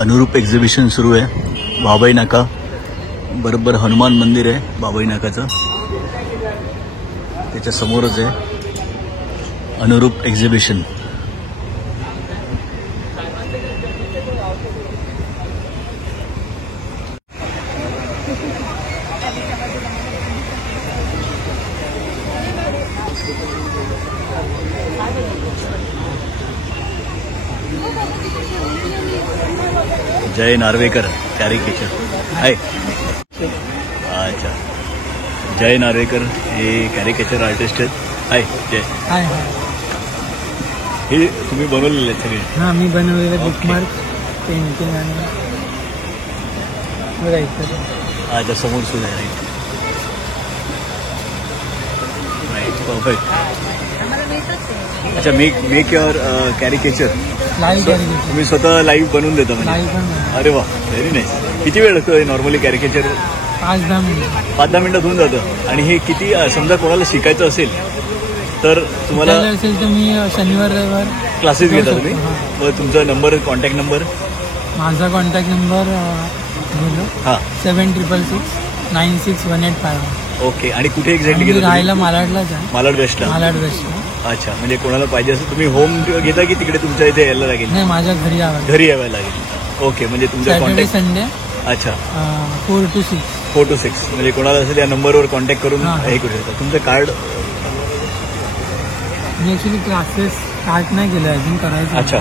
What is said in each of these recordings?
अनुरूप एक्झिबिशन सुरू आहे बाबाई नाका. बरोबर हनुमान मंदिर आहे बाबाई नाकाचं, त्याच्या समोरच आहे अनुरूप एक्झिबिशन. जय नार्वेकर कॅरिकेचर आहे. अच्छा, जय नार्वेकर हे कॅरिकेचर आर्टिस्ट आहेत. आहे जय. हे तुम्ही बनवलेले आहेत सगळे? हां, मी बनवलेले बुकमार्क, पेंटिंग आणि अच्छा, समोर सुद्धा आहे. Right, perfect. अच्छा, मेक युअर कॅरिकेचर. तुम्ही स्वतः लाईव्ह बनवून देता म्हणजे? अरे वा, व्हेरी नाईस. किती वेळ लागतो नॉर्मली कॅरिकेचर? 5-10 मिनिट. 5-10 मिनिटात होऊन जातं. आणि हे किती, समजा कोणाला शिकायचं असेल तर तुम्हाला असेल तर मी शनिवार रविवार क्लासेस घेता तुम्ही? मग तुमचा नंबर, कॉन्टॅक्ट नंबर? माझा कॉन्टॅक्ट नंबर हां, 76996185. ओके. आणि कुठे एक्झॅक्टली घेता? राहायला मालाडलाच आहे. मालाड वेस्टला. मालाड वेस्ट. अच्छा, म्हणजे कोणाला पाहिजे असेल तुम्ही होम घेता की तिकडे तुमच्या इथे यायला लागेल? नाही, माझ्या घरी यावं. घरी यावं लागेल. ओके, म्हणजे तुमचा कॉन्टॅक्ट संडे. अच्छा, 4 to 6. 4 to 6. म्हणजे कोणाला असेल या नंबरवर कॉन्टॅक्ट करून हे करू शकता. तुमचं कार्ड? मी ॲक्च्युली क्लासेस स्टार्ट नाही केलं अजून, करायचं. अच्छा,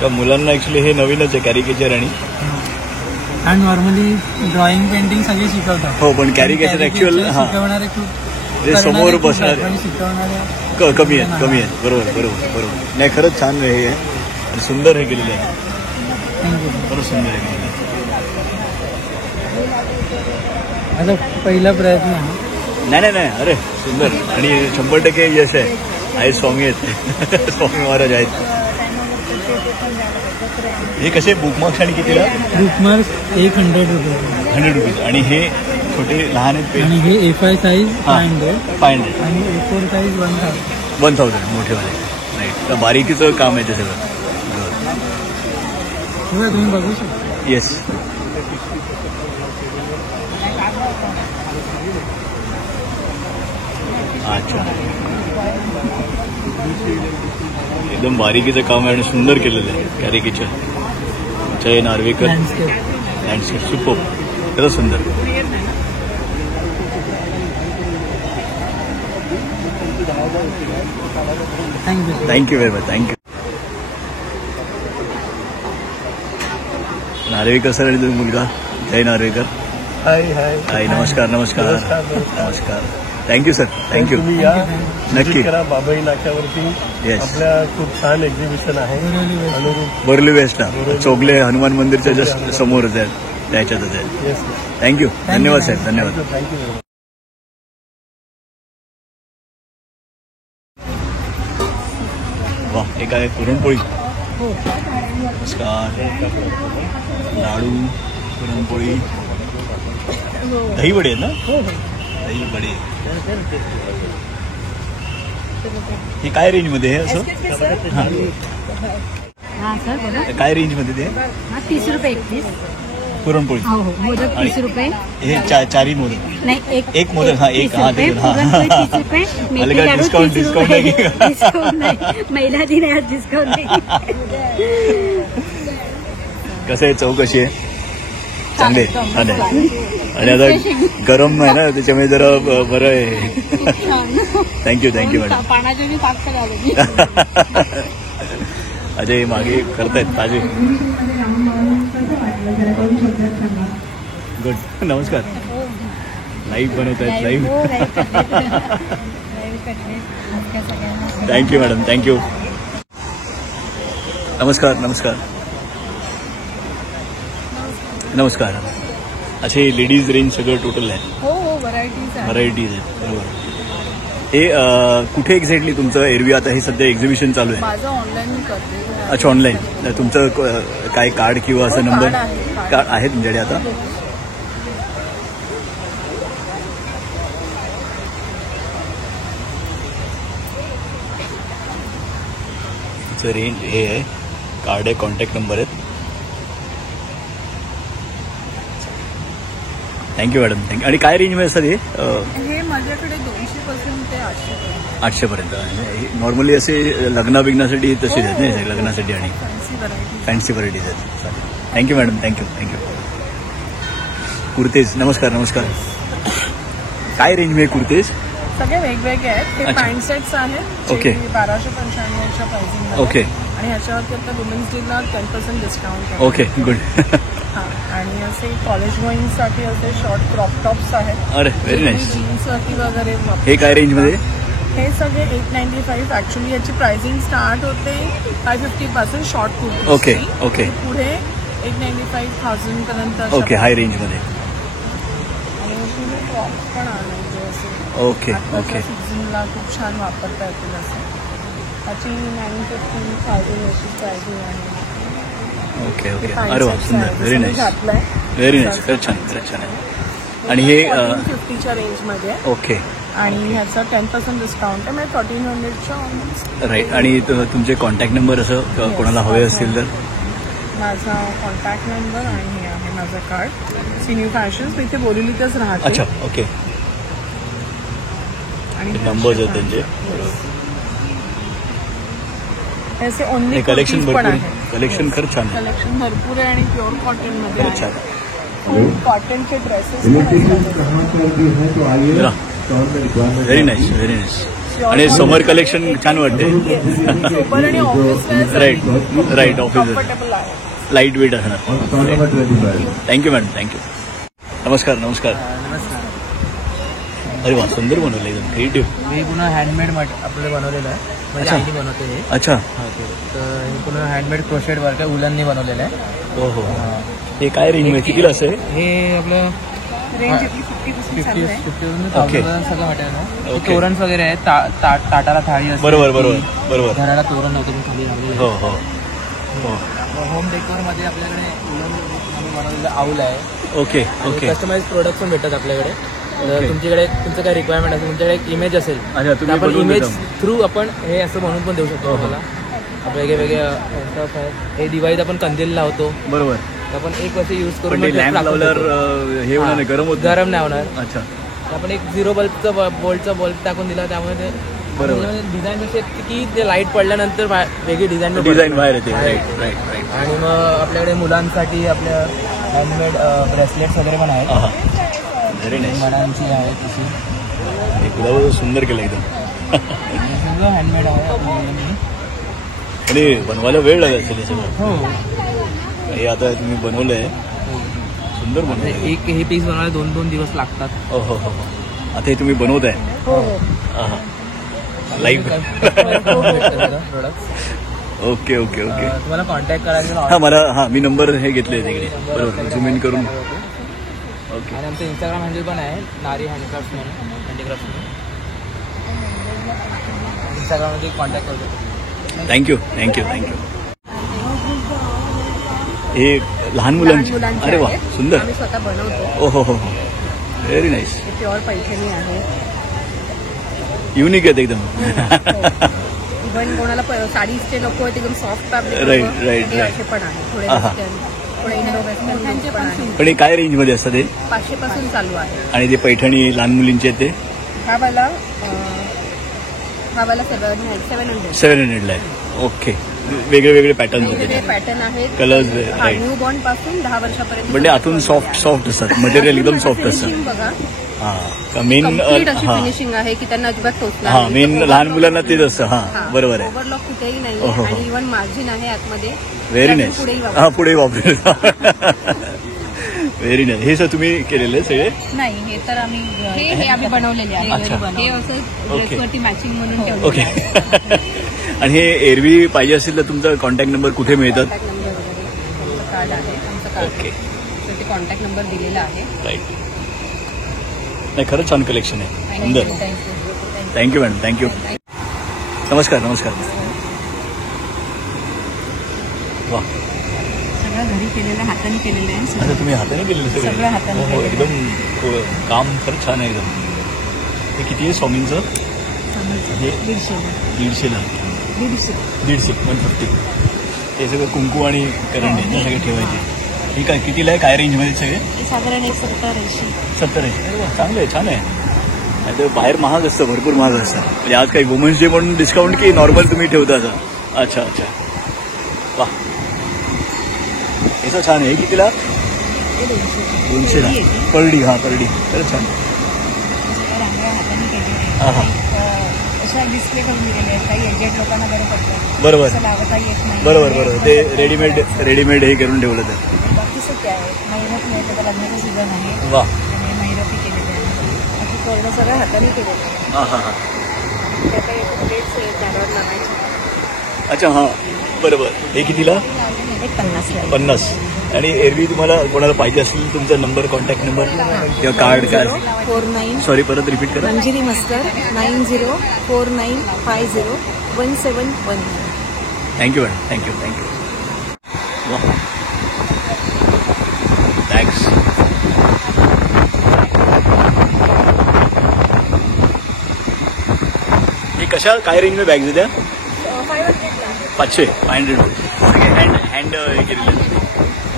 तर मुलांना ॲक्च्युली हे नवीनच आहे कॅरिकेचर. आणि नॉर्मली ड्रॉइंग, पेंटिंग सगळे शिकवतात. हो, पण कॅरिकेचर ॲक्च्युअल शिकवणारे खूप जे समोर बसणार शिकवणारे कमी आहेत. बरोबर. नाही, खरंच छान हे आहे आणि सुंदर हे केलेलं आहे. खरंच सुंदर हे केलेलं आहे. माझा पहिला प्रयत्न आहे. नाही, अरे सुंदर. आणि 100% यश आहे. स्वामी आहेत स्वामी महाराज आहेत. हे कसे बुकमार्क्स आणि कितीला? बुकमार्क्स 100 रुपये. 100 रुपीज. आणि हे छोटे लहान आहेत पेन? आणि हे A5 साईज 500 आणि A4 साईज 1000 मोठेवाले. राईट, तर बारीकीचं काम आहे ते सगळं. तुम्ही बघू शकता. येस. अच्छा, एकदम बारीकीचं काम आहे आणि सुंदर केलेलं आहे caricature. Jay Narvekar landscape. Super, खरंच सुंदर. Thank you very much. Thank you. Narvekar sir आणि तुम्ही मुलगा जय नार्वेकर. हाय. नमस्कार. Thank you sir. थँक्यू. नक्की करा बाबाई नाक्यावरती. येस, आपल्या खूप छान एक्झिबिशन आहे अनुरूप बोरली वेस्टला. चोगले हनुमान मंदिरच्या जस्ट समोरच आहे, त्याच्यातच आहे. थँक्यू. धन्यवाद साहेब, धन्यवाद. थँक्यू. वा, हे काय पुरणपोळी. नमस्कार. लाडू, पुरणपोळी, दही वडे आहेत ना? दही वडे. हे काय रेंजमध्ये आहे असं? काय रेंजमध्ये ते? 30 रुपये 1 पीस. पुरणपोळी. हो, मोदक 30 रुपये. हे चारही मोदक? नाही, एक मोदक. हा, एक. हा, 30 रुपये. मेथी लाडू 30 रुपये. डिस्काउंट नाही, महिला दिन आहे, डिस्काउंट नाही. कसं आहे, चव कशी आहे? चांगले. आणि आता गरम आहे ना, त्याच्यामुळे जरा बरं आहे. Thank you madam. अच्छा, हे मागे करतायत ताजे. गुड. नमस्कार. लाईव्ह बनवतायत. लाईव्ह. Thank you madam. थँक्यू. नमस्कार. अच्छा, हे लेडीज रेंज सगळं टोटल आहे? हो, व्हरायटीज आहेत. बरोबर. हे कुठे एक्झॅक्टली तुमचं एरवी? आता हे सध्या एक्झिबिशन चालू आहे. माझं ऑनलाईन करते. अच्छा, ऑनलाईन. तुमचं काय कार्ड किंवा असं नंबर कार्ड आहे तुमच्याकडे आता? रेंज हे आहे, कार्ड आहे, कॉन्टॅक्ट नंबर आहेत. Thank you madam, thank you. आणि काय रेंजमध्ये असतात हे? हे माझ्याकडे 200 पासून ते 800 800पर्यंत. नॉर्मली असे लग्न बिग्नासाठी तसे आहेत नाही, लग्नासाठी आणि फॅन्सी व्हरायटी. फॅन्सी व्हरायटीज आहेत. चालेल, थँक्यू मॅडम, थँक्यू थँक्यू. कुर्तेज, नमस्कार नमस्कार. काय रेंजमध्ये कुर्तेज? सगळे वेगवेगळे आहेत. ते अच्छा. पॅन्ट सेट्स आहेत ओके. 1295च्या प्राइसिंग. ओके आणि ह्याच्यावरती आता वुमेन्स डेला 10% डिस्काउंट आहे. Okay good. हां, आणि असे कॉलेज गोईंगसाठी असे शॉर्ट क्रॉप टॉप्स आहेत. अरे व्हेरी नाईस. जीन्सवरती वगैरे हे काय रेंजमध्ये? हे सगळे 895. ॲक्च्युली याची प्राइसिंग स्टार्ट होते 550 पासून शॉर्ट कुर्ती. ओके ओके पुढे 895,000 पर्यंत. ओके, हाय रेंजमध्ये. आणि असे टॉप्स पण आणायचे असे. ओके ओके सीझनला खूप छान वापरता येतील असं. त्याची 915,000 अशी प्राइसिंग आहे. Okay okay. अरे वा, सुंदर, व्हेरी नाईस व्हेरी नाईस. खरंच छान, खरंच छान आहे. आणि हे 1450च्या रेंजमध्ये आहे. ओके आणि ह्याचा 10% डिस्काउंट आहे. म्हणजे 1300च्या ऑलमोस्ट. राईट. आणि तुमचे कॉन्टॅक्ट नंबर असं कोणाला हवे असतील तर? माझा कॉन्टॅक्ट नंबर आणि हे आहे माझं कार्ड. सिन्यू फॅशन्स, इथे बोरिवलीतच राहते. अच्छा ओके. आणि नंबर्स आहेत त्यांचे. असे ओनली कलेक्शन पण भरपूर, आहे. कलेक्शन खरंच छान आहे. कलेक्शन भरपूर आहे आणि प्युअर कॉटन मध्ये खरंच छान आहे. आहे. कॉटनचे ड्रेसेस पण व्हेरी नाईस व्हेरी नाईस. आणि समर कलेक्शन छान वाटते. सोबर आणि office right right. Office comfortable आहे. लाईट वेट असणार. Thank you madam, thank you. नमस्कार नमस्कार. अरे वा, सुंदर बनवलं एकदम क्रिएटिव्ह. मी पुन्हा हँडमेड आपलं बनवलेलं आहे. म्हणजे आईने बनवते हे. अच्छा. तर हे पुन्हा हँडमेड क्रोशेड वर्क आहे, उलननी बनवलेलं आहे. हो हो. हे काय रेंजमध्ये कितीला असं? हे आपलं रेंज आपली 50% चालू आहे. 50 ओके. सगळं मटेरियल. ओके. तोरण वगैरे आहे. ताटाला थाळी असते. बरोबर बरोबर बरोबर. घराला तोरण नव्हतं खाली लावलेलं हो हो हो. आहे. होम डेकोरमध्ये आपल्याकडे उलन आम्ही बनवलेलं आऊल आहे. Okay okay. कस्टमाइज प्रोडक्ट पण भेटतात आपल्याकडे. तर तुमच्याकडे तुमचं काय रिक्वायरमेंट असेल, तुमच्याकडे एक इमेज असेल अच्छा, तर तुम्ही आपण बनवून इमेज देता. थ्रू आपण हे असं बनवून पण देऊ शकतो आपल्याला. वेगळ्या स्टफ आहे. हे दिवाळीत आपण कंदील लावतो. बरोबर. तर आपण एक वर्ष यूज पण करून ते लॅम्प लावल्यावर हे होणार नाही, गरम होत गरम नाही होणार. अच्छा. तर आपण एक 0 बोल्टचा बल्ब टाकून दिला, त्यामुळे ते बरोबर. डिझाईन असे की ते लाईट पडल्यानंतर वेगळी डिझाईन बाहेर येते. Right right right. आणि मग आपल्याकडे मुलांसाठी आपल्या हँडमेड ब्रेसलेट्स वगैरे पण आहेत. Very nice. मनांची आहे तशी. हे गुलाब सुंदर केलं एकदम. सगळं हँडमेड आहे. आणि बनवायला वेळ लागेल असेल हे सगळं. हो. हे आता तुम्ही बनवलंय, सुंदर बनवलंय. एक हे पीस बनवायला 2-2 दिवस लागतात. हो हो हो. आता हे तुम्ही बनवताय हो live. Product. Okay okay okay. तुम्हाला कॉन्टॅक्ट करायचं. हा मला मी नंबर हे घेतले तिकडे. बरोबर, झूम इन करून. ओके. आणि आमचं इंस्टाग्राम हँडल पण आहे, नारी हँडक्राफ्ट म्हणून. इंस्टाग्राममध्ये कॉन्टॅक्ट करू शकतो. Thank you thank you thank you. हे लहान मुलांची. अरे वा, सुंदर. आम्ही स्वतः बनवतो. ओ हो हो हो. Very nice. हे प्युअर पैठणी आहे. युनिक आहेत एकदम. इव्हन कोणाला साडीचे नको आहेत, एकदम soft fabric. Right right right. असे पण आहे थोडे आहा. थोडे इंडो वेस्टर्न पण आहे. पण हे काय रेंजमध्ये असतात हे? 500 पासून चालू आहे. आणि ते पैठणी लहान मुलींचे आहेत ते हा वाला 700. 700ला आहे. ओके. वेगळे वेगळे पॅटर्न वेगवेगळे आहेत, पॅटर्न आहेत. कलर्स. राईट. न्यू बॉर्न पासून 10 वर्षापर्यंत. म्हणजे आतून सॉफ्ट असतात, मटेरियल एकदम सॉफ्ट असतात. फिनिशिंग बघा, हा मेन. कम्प्लीट अशी हा फिनिशिंग आहे की त्यांना अजिबात टोचणार हा नाही. मेन लहान मुलांना तेच असतं. हा बरोबर आहे. ओव्हरलॉक कुठेही नाही ओहो. आणि इव्हन मार्जिन आहे आतमध्ये. व्हेरी त्यातून नाईस. पुढेही हा पुढे वापरेल. Very nice. हे सर तुम्ही केलेले सगळे? नाही, हे तर आम्ही हे आम्ही बनवलेले आहे. अच्छा. हे असं ड्रेसवरती मॅचिंग म्हणून ठेवलं. ओके. आणि हे एरवी पाहिजे असेल तर तुमचा कॉन्टॅक्ट नंबर कुठे मिळतात? कॉन्टॅक्ट नंबर वगैरे कार्ड आहे आमचं कार्ड. ओके. तर ते कॉन्टॅक्ट नंबर दिलेला आहे. राईट. नाही, खरंच छान कलेक्शन आहे, सुंदर. Thank you madam, thank you. नमस्कार नमस्कार. वा, सगळं घरी केलेलं, हाताने केलेलं आहे. अच्छा तुम्ही हाताने केलेलं सगळं? सगळं हाताने हो, केलेलं. एकदम काम खरंच छान आहे एकदम. हे किती आहे स्वामींचं? हे 150ला. 150 150. हे सगळं कुंकू आणि करंडे हे सगळे ठेवायचे. ठीक आहे. कितीला आहे, काय रेंजमध्ये सगळे? साधारण 170-80. 70 चांगलं आहे, छान आहे. नाहीतर बाहेर महाग असतं, भरपूर महाग असतं. म्हणजे आज काही वुमन्स डे म्हणून डिस्काउंट की नॉर्मल तुम्ही ठेवता असं? अच्छा अच्छा, वा हे तर छान आहे. कितीला? 200ला परडी. हां परडी, खरंच छान. हां हां अशा डिस्प्ले करून दिलेले आहेत, काही एजेड लोकांना बरं पडतं. बरोबर असं लावता येत नाही. बरोबर ते रेडीमेड हे करून ठेवलं तर. बाकीचं काय आहे, मेहनत मिळते. तर लग्नाचं सीझन आहे वा. आणि मेहनती केलेली आहे. बाकी कोरडं सगळं हाताने केलेलं आहे. हां हां हां त्यात एक प्लेट्स त्यावर लावायचे. अच्छा हां बरोबर. हे कितीला? एक 50ला. 50. आणि एरवी तुम्हाला कोणाला पाहिजे असेल तुमचा नंबर, कॉन्टॅक्ट नंबर किंवा कार्ड काय? 49 सॉरी परत रिपीट करा. मंजिरी मस्कर 9049501719. Thank you madam, thank you. वा थँक्स. हे कशा काय रेंज में बॅग्स द्या? 500 सगळे हँड हे केलेले.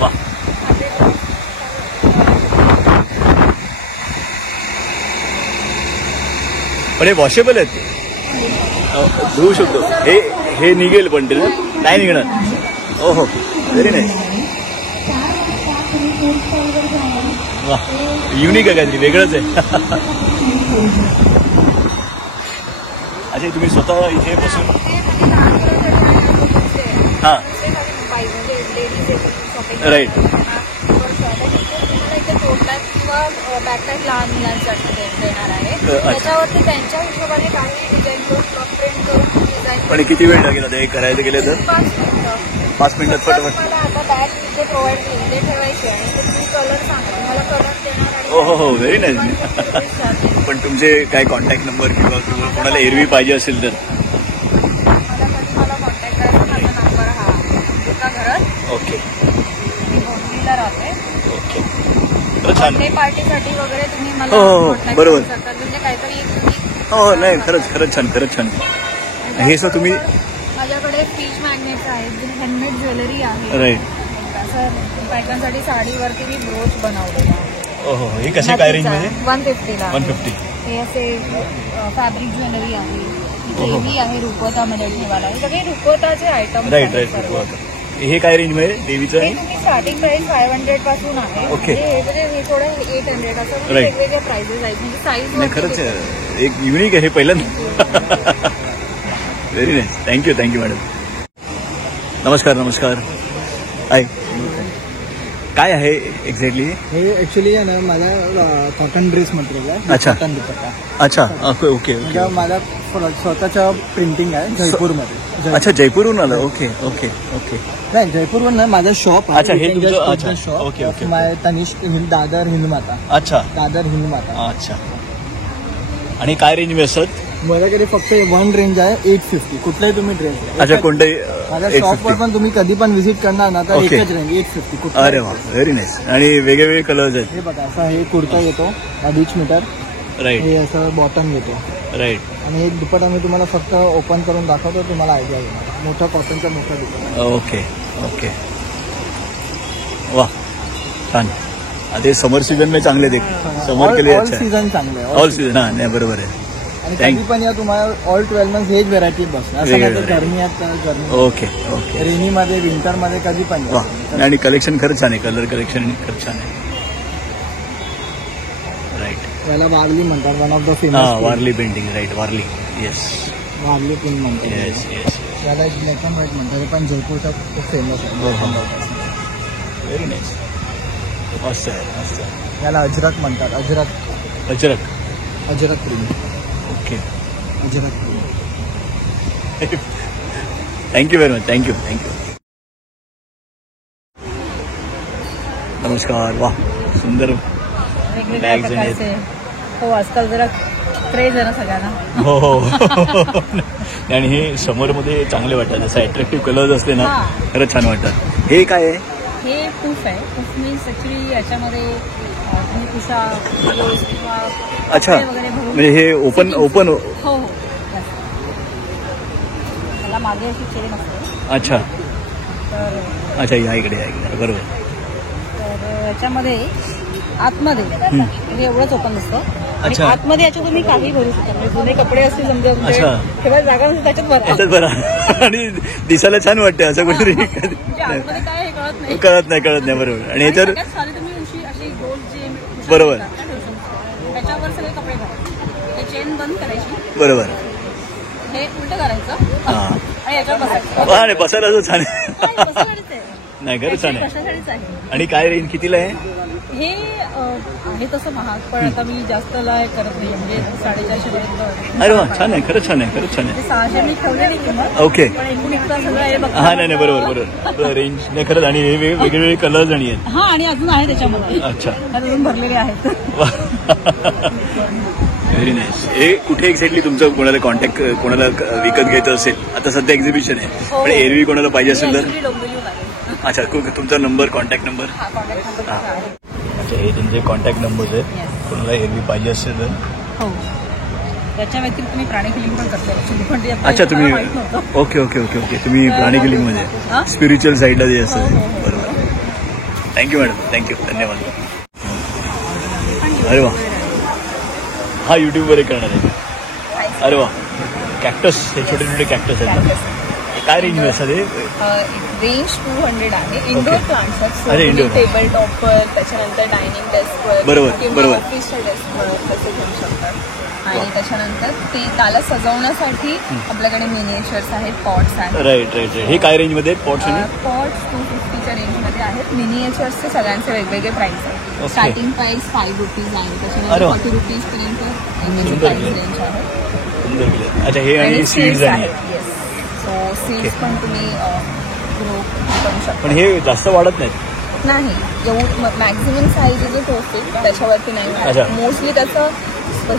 वा पण हे वॉशेबल आहेत, धुवू शकतो. हे निघेल पण ते नाही निघणार. ओहो व्हेरी नाईस. वा युनिक आहे, काहीतरी वेगळंच आहे. अच्छा तुम्ही स्वतः इथे बसून? हां राईट. किंवा बॅकपॅक लहान मुलांसाठी देणार आहे. त्याच्यावरती त्यांच्या हिशोबाने काही डिझाईन करून प्रिंट करून डिझाईन. पण किती वेळ लागेल आता हे करायचं गेलं तर? 5 मिनिटात फटाफट. मला आता बॅग जे प्रोव्हाइड केली ते ठेवायची आणि ते तुम्ही कलर सांगा, तुम्हाला कलर देणार. हो व्हेरी नाईस. पण तुमचे काय कॉन्टॅक्ट नंबर किंवा कोणाला एरवी पाहिजे असेल तर? मला कॉन्टॅक्ट करायचा. माझा नंबर हा एका घरात. ओके मी बोलणीला राहते. ओके छान. बर्थडे पार्टीसाठी वगैरे तुम्ही मला हो कॉन्टॅक्ट बरोबर. करू शकता. म्हणजे काहीतरी एक हो नाही खरंच छान. हे सर तुम्ही? माझ्याकडे फिश मॅग्नेट्स आहेत, हँडमेड ज्वेलरी आहे. राईट. असं बायकांसाठी साडीवरती मी ब्रोच बनवलेला आहे. हो हे कसे काय रेंजमध्ये? 150ला. 150. हे असे फॅब्रिक ज्वेलरी आहे. देवी आहे रुखवतामध्ये ठेवायला. हे सगळे रुखवताचे आयटम. राईट. हे काय रेंजमध्ये देवीचं? हे तुम्ही स्टार्टिंग प्राइस 500 पासून आहे. ओके. हे थोडं 800 असं वेगवेगळे प्राइसेस आहेत. म्हणजे साईज नाही खरंच एक युनिक आहे हे पहिल्यांदा. Very nice. Thank you madam. नमस्कार. हाय. काय आहे एक्झॅक्टली? हे ऍक्च्युली आहे ना, मला कॉटन ड्रेस मटेरियल आहे. अच्छा. कॉटन दुपट्टा. अच्छा ओके. मला स्वतःच्या प्रिंटिंग आहे जयपूरमध्ये. अच्छा जयपूरहून आलं. ओके. नाही जयपूरवरून नाही, माझं शॉप आहे. अच्छा हे तुमचं? अच्छा शॉप. ओके. तनिष्क दादर हिंदमाता. अच्छा. आणि काय रेंज में असतात? माझ्याकडे फक्त 1 रेंज आहे 850. कुठलाही तुम्ही ड्रेस. अच्छा कोणताही? माझ्या शॉपवर पण तुम्ही कधी पण व्हिजिट करणार ना तर ओके. एकच रेंज 850. अरे वा व्हेरी नाईस. आणि वेगवेगळे कलर्स आहेत. हे बघा असं हे कुर्ता येतो 2.5 मीटर. राईट. हे असं बॉटम येतो. राईट. आणि हे दुपट्टा मी तुम्हाला फक्त ओपन करून दाखवतो, तुम्हाला आयडिया येईल. मोठा कॉटनचा मोठा दुपट्टा. ओके. वा छान. ते समर सीझन में चांगले ते समर के लिए ऑल अच्छा सीझन चांगले आहे. All season. हां नाही बरोबर आहे. आणि कधी पण या तुम्हाला ऑल 12 मंथ्स हेच व्हेरायटी बस. असं नाही तर गरमीत ओके. रेनीमध्ये विंटरमध्ये कधी पण या. वा. आणि कलेक्शन खरंच छान आहे. कलर कलेक्शन खरंच छान आहे. राईट. याला वारली म्हणतात. वन ऑफ द हां famous. Warli painting. Right Warli. Yes Warli print म्हणतात. येस. याला एक ब्लॅक अँड व्हाईट म्हणतात. हे पण जयपूरचा खूप फेमस आहे. Very nice. मस्त आहे. याला अजरक म्हणतात. Ajrak print. Okay. Ajrak print. Thank you very much. Thank you. नमस्कार. वा सुंदर वेगवेगळ्या bags आहेत. प्रकारचे. हो आजकाल जरा क्रेज आहे ना सगळ्यांना. हो आणि हे समरमध्ये चांगले वाटतात. जसं अट्रॅक्टिव्ह कलर्स असले ना खरंच छान वाटतात. हे काय आहे? हे पूफ आहे. पूफ मीन्स ॲक्च्युली याच्यामध्ये तुम्ही पुषा क्लोज किंवा अच्छा कपडे वगैरे भरून. म्हणजे हे ओपन हो त्याला मागे अशी चेन असते. अच्छा तर या इकडे बरोबर. याच्यामध्ये आतमध्ये म्हणजे एवढंच ओपन असतं आणि अच्छा. आतमध्ये याच्यात तुम्ही काही भरू शकता. म्हणजे जुने कपडे असतील समजा अच्छा. ठेवायला जागा नसेल त्याच्यात भरा. त्याच्यात बरं आणि दिसायला छान वाटतं असं कुठेतरी म्हणजे आतमध्ये काय हे कळत नाही. कळत नाही बरोबर. आणि याच्यावर सगळ्यात सारी तुम्ही अशी गोल जे बरोबर. त्याच्यावर सगळे कपडे भरायचे. ते चेन बंद करायची, बरोबर. हे उलट करायचं हा आणि याच्यावर बसायचं. आणि बसायला असं छान आहे. कशासाठीच आहे? नाही खरंच छान आहे. कशासाठीच आहे आणि काय रेंज कितीला आहे? हे आहे तसं महाग, पण आता मी जास्तला हे करत नाही. म्हणजे 450 पर्यंत. अरे वा, छान आहे, खरंच छान आहे, खरंच छान आहे. 600 मी ठेवलेली किंमत. ओके. पण एकूण इतका सगळं हे बघ. हा नाही बरोबर रेंज नाही खरंच. आणि हे वेगवेगळे कलर्स आणि आहेत. हा आणि अजून आहे त्याच्यामध्ये. अच्छा. अजून भरलेले आहेत. Very nice. हे कुठे एक्झॅक्टली तुमचं कोणाला कॉन्टॅक्ट कोणाला विकत घ्यायचं असेल? आता सध्या एक्झिबिशन आहे, पण एरवी कोणाला पाहिजे असेल तर? डोंबिवलीहून आहे. अच्छा, तुमचा नंबर, कॉन्टॅक्ट नंबर? हा कॉन्टॅक्ट नंबर आहे. अच्छा, हे तुमचे कॉन्टॅक्ट नंबर्स आहेत. कोणाला एरवी पाहिजे असेल तर? हो. त्याच्या व्यतिरिक्त मी प्राणी फिलिंग पण करते. पण ते अच्छा, तुम्ही माहित नव्हतं. ओके तुम्ही प्राणी किलिंगमध्ये हा? स्पिरिच्युअल साईडला जे असतं. हो. बरोबर. थँक्यू मॅडम, थँक्यू, धन्यवाद. अरे वा, हा युट्यूबवर एक करणार आहे. अरे वा, कॅक्टस, हे छोटे छोटे कॅक्टस आहेत ना? काय रेंज असतात हे? रेंज 200 आहे. इंडोर प्लांट्स आहेत. अरे, indoor. टेबल टॉपवर, त्याच्यानंतर डायनिंग डेस्कवर बरोबर. ऑफिसच्या डेस्कवर तसे घेऊ शकतात. आणि त्याच्यानंतर ते त्याला सजवण्यासाठी आपल्याकडे मिनिएचर्स आहेत, पॉट्स आहेत. राईट. हे काय रेंजमध्ये पॉट्स? पॉट्स 250च्या रेंजमध्ये आहेत. मिनिएचर्सचे सगळ्यांचे वेगवेगळे प्राइस आहेत. स्टार्टिंग प्राइस 5 रुपीज आहे. त्याच्यानंतर 40 रुपीज पर्यंत प्राइस रेंज आहे. अच्छा, हे आणि सीड्स आहेत. सो सीड्स पण तुम्ही ग्रो करू शकता. पण हे जास्त वाढत नाहीत? नाही, एवढं मॅक्झिमम साईज जो पोहोचते त्याच्यावरती नाही. अच्छा. मोस्टली त्याचं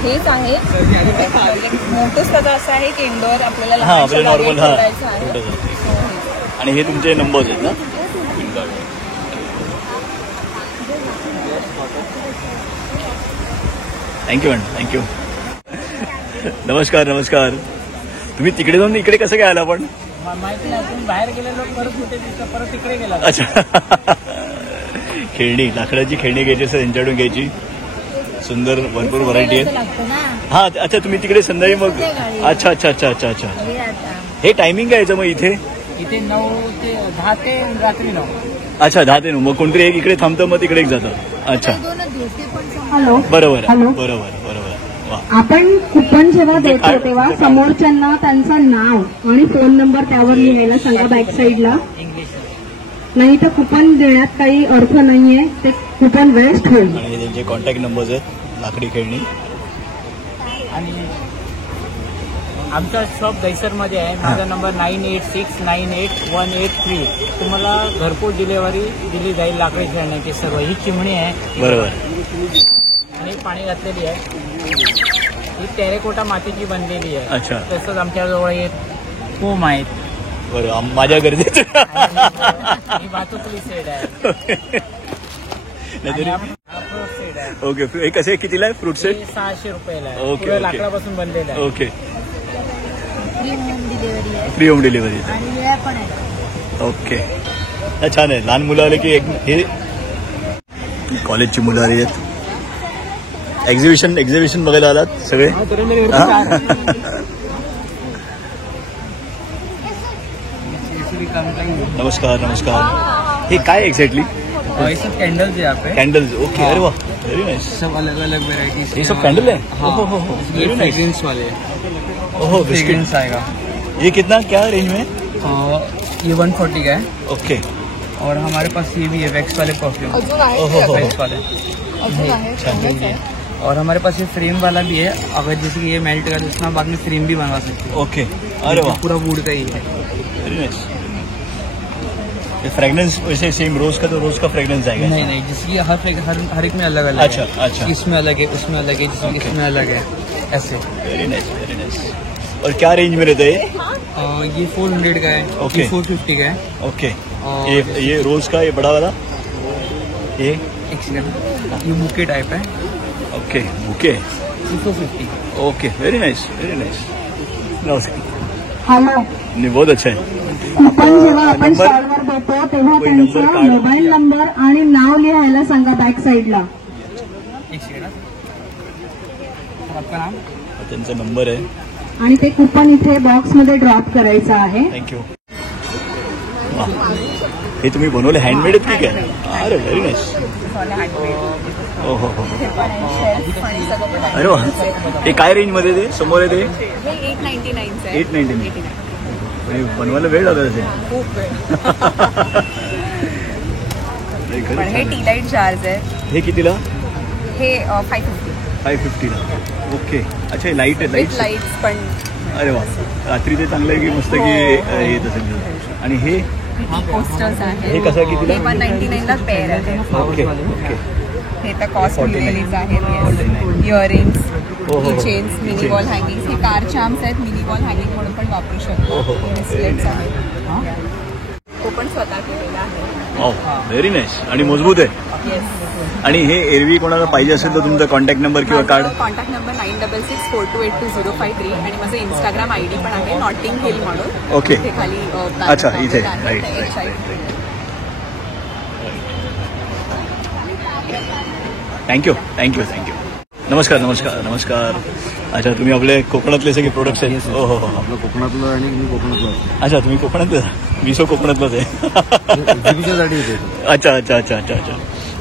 हेच आहे. मोठंच त्याचं असं आहे की इंडोर आपल्याला हा, आपल्याला नॉर्मल. हा, करायचं आहे. छोटंसं. So, हेच. आणि हे तुमचे नंबर्स आहेत ना? Thank you madam, thank you. नमस्कार. तुम्ही तिकडे जाऊन इकडे कसं काय आला? पण माहिती नाही, तुम्ही बाहेर गेलेलो परत होते परत तिकडे गेला. अच्छा. खेळणी, लाकडाची खेळणी घ्यायची असं त्यांच्याकडून घ्यायची. सुंदर भरपूर व्हरायटी आहे. हा, अच्छा, तुम्ही तिकडे संध्याकाळी मग? अच्छा. हे टायमिंग काय याचं मग इथे? 9 ते 10 ते रात्री 9. अच्छा, 10 ते 9. मग कोणतरी एक इकडे थांबतं, मग तिकडे एक जातं. अच्छा, हॅलो. बरोबर. हॅलो. वा. आपण कुपन जेव्हा देतो तेव्हा समोरच्यांना त्यांचं नाव आणि फोन नंबर त्यावर लिहायला सांगा बॅक साईडला. नाही तर कुपन देण्यात काही अर्थ नाहीये, ते कुपन वेस्ट होईल. आणि त्यांचे कॉन्टॅक्ट नंबर्स आहेत. लाकडी खेळणी. आणि आमचा शॉप दहिसरमध्ये आहे. माझा नंबर 98698183. तुम्हाला घरपोच डिलेव्हरी दिली जाईल. लाकडी खेळण्याची सर्व. ही चिमणी आहे. बरोबर. आणि पाणी घातलेली आहे. ही टेरेकोटा मातीची बनलेली आहे. अच्छा. तसंच आमच्याजवळ हे फोम आहेत. बरं, माझ्या गरजेचं. ही वाहतुकली सेट आहे. नाहीतरी हा फ्रूट सेट आहे. ओके. हे कसे कितीला आहे फ्रूट सेट? हे 600 रुपयाला आहे. ओके, पुढे ओके. लाकडापासून बनलेलं आहे. ओके. डिलिव्हरी आहे फ्री होम डिलिव्हरी. आणि वेळा पण आहे. ओके. छान आहे. लहान मुलं आले की हे कॉलेजची मुलं आली आहेत. एक्झिबिशन बघायला आलात सगळे? नमस्कार. हे काय एक्झॅक्टली? ये सब कैंडल्स है यहाँ पे. कैंडल्स. ओके. अरे वाह, वेरी नाइस. सब अलग अलग वेराइटीज. ये सब कैंडल है? हाँ. Very nice. फ्रेग्रेंस वाले. ओहो, बिस्किट. फ्रेग्रेंस आएगा. ये कितना, क्या रेंज में? ये 140 का है. ओके. और हमारे पास ये भी है वैक्स वाले परफ्यूम. अजून आहे ओहो. वैक्स वाले. अजून आहे छानच आहे. और हमारे पास ये फ्रेम वाला भी है. अगर जैसे कि ये मेल्ट कर उसमें बाद में फ्रेम भी बनवा सकते हैं. ओके. अरे वाह, पूरा वुड का ही है. Very nice. ये फ्रेग्रेंस वैसे सेम रोज का, तो रोज का फ्रेग्रेंस आएगा? नहीं, जिसकी हर एक में अलग अलग अच्छा, है. अच्छा. इसमें अलग है, उसमें अलग है, जिसमें इसमें अलग है. ऐसे. Very nice. और क्या रेंज में रहता है ये? ये 400 का है. ओके. ये 450 का है. ओके. और ये रोज का, ये बड़ा वाला, ये एक सेकंड. ये बुके टाइप है. Okay. Bouquet. 450. Okay. Very nice. नमस्कार. हॅलो. नहीं बहुत अच्छा है. कुपन जेव्हा आपण नंबर- स्टॉलवर देतो तेव्हा कोई नंबर त्यांचा कार्ड. मोबाईल नंबर आणि नाव लिहायला सांगा बॅक साईडला. आपका नाम? त्यांचा नंबर आहे. आणि ते कुपन इथे बॉक्समध्ये ड्रॉप करायचं आहे. थँक्यू. हे तुम्ही बनवले हँडमेड आहेत की काय? अरे व्हेरी नाईस. हो हो हो. अरे वा. हे काय रेंज मध्ये ते समोर आहे ते? हे 899 आहे. 899. आणि बनवायला वेळ लागत असेल. खूप वेळ. नाही, खरंच पण हे छान टी आहे. लाईट जार्स आहे. हे कितीला? हे 550 550ला. ओके. अच्छा हे लाईट आहे. विथ लाईट्स पण. अरे वा. रात्री ते चांगलं आहे की मस्त की येत असेल. आणि हे पोस्टर्स आहेत. हे कसं कितीला? हे 199ला पेअर आहे. Okay okay. हे तर कॉस्ट 49. रिलीज आहेत. इयरिंग्स, हो, हो. Chains, mini ball hangings. हे कार चार्म्स आहेत. मिनी बॉल हँगिंग म्हणून पण वापरू शकतो. हो. ब्रेसलेट्स आहेत. तो पण स्वतः केलेला आहे. Very nice. आणि मजबूत आहे. येस. आणि हे एरवी कोणाला पाहिजे असेल तर तुमचा कॉन्टॅक्ट नंबर किंवा कार्ड? कॉन्टॅक्ट नंबर 9664282053 आणि माझं इंस्टाग्राम ID पण आहे नॉटिंग हिल म्हणून. ओके. इथे खाली अच्छा, इथे. आहे. राईट, एक right, side. Thank you thank you thank you. नमस्कार नमस्कार नमस्कार. अच्छा तुम्ही आपले कोकणातले सगळे प्रोडक्ट्स आहेत? हो हो हो. आपलं कोकणातलं आणि मी कोकणातलं अच्छा तुम्ही कोकणातलं? मी सो कोकणातलंच आहे. एक्झिबिशनसाठी येते. अच्छा अच्छा अच्छा अच्छा अच्छा.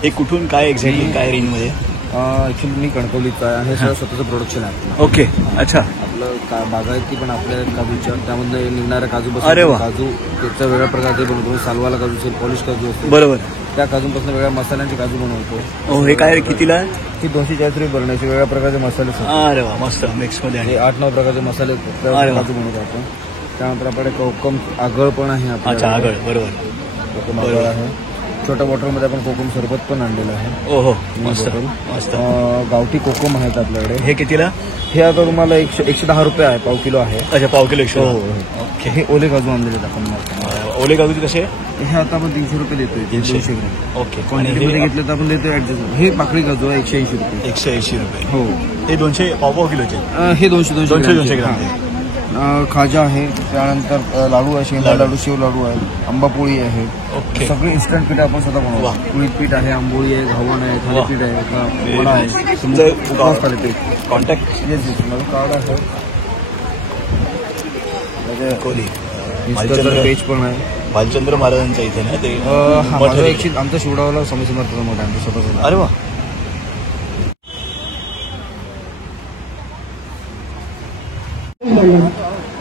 हे कुठून काय एक्झॅक्टली काय रेंजमध्ये? ॲक्च्युली मी कणकवलीचा आहे आणि हे सगळं स्वतःचं प्रोडक्शन आहे. ओके. अच्छा. आपलं बागायती पण आपल्या काजूच्या त्यामध्ये निघणाऱ्या काजू अरे वा. काजू त्याचा वेगळ्या प्रकारचे बनवतो. सालवाला काजू असेल, पॉलिश काजू असतो. बरोबर. त्या काजूंपासून वेगळ्या मसाल्यांचे काजू बनवतो. हो हे काय कितीला आहे? ती 240 रुपये बनवण्याचे वेगळ्या प्रकारचे मसाले असतात. अरे वा मस्त मिक्समध्ये. हे आणि 8-9 प्रकारचे मसाले अरे वा. काजू बनवतो आपण. त्यानंतर आपल्याकडे कोकम आगळ पण आहे. अच्छा आगळ. बरोबर. कोकम आगळ आहे. छोट्या बॉटलमध्ये आपण कोकम सरबत पण आणलेलं आहे. ओहो मस्त मस्त. गावठी कोकम आहेत आपल्याकडे. हे कितीला? हे आता तुम्हाला 110 रुपये आहे. पाव किलो आहे. अच्छा पाव किलो 100. ओके. हे ओले काजू आणलेले आहेत आपण. ओले काजूचे कसे? हे आता आपण 300 रुपये देतोय. 200 ग्रॅम. ओके. क्वांटिटीमध्ये घेतलं तर आपण देतोय ऍडजस्ट. हे पाकळी काजू आहे 180 रुपये. 180 रुपये. हो. हे 200 पाव किलोचे? हे 200 ग्राम. खाजा आहे. त्यानंतर लाडू आहे. शेंगा लाडू, शेव लाडू आहे. आंबापोळी आहे. ओके. सगळे इन्स्टंट पीठ आपण स्वतः बनवतो. वा. कुळीत पीठ आहे, आंबोळी आहे, घावण आहे, थालीपीठ आहे, वडा आहे. तुमचं थालीपीठ. कॉन्टॅक्ट? Yes yes. माझं कार्ड आहे. कोली इंस्टाग्राम पेज पण आहे. भालचंद्र महाराजांचं इथे ना ते माझं आमचा शिवडावला स्वामी समर्थाचा मोठा आहे आमचा स्वतःचा. अरे वा.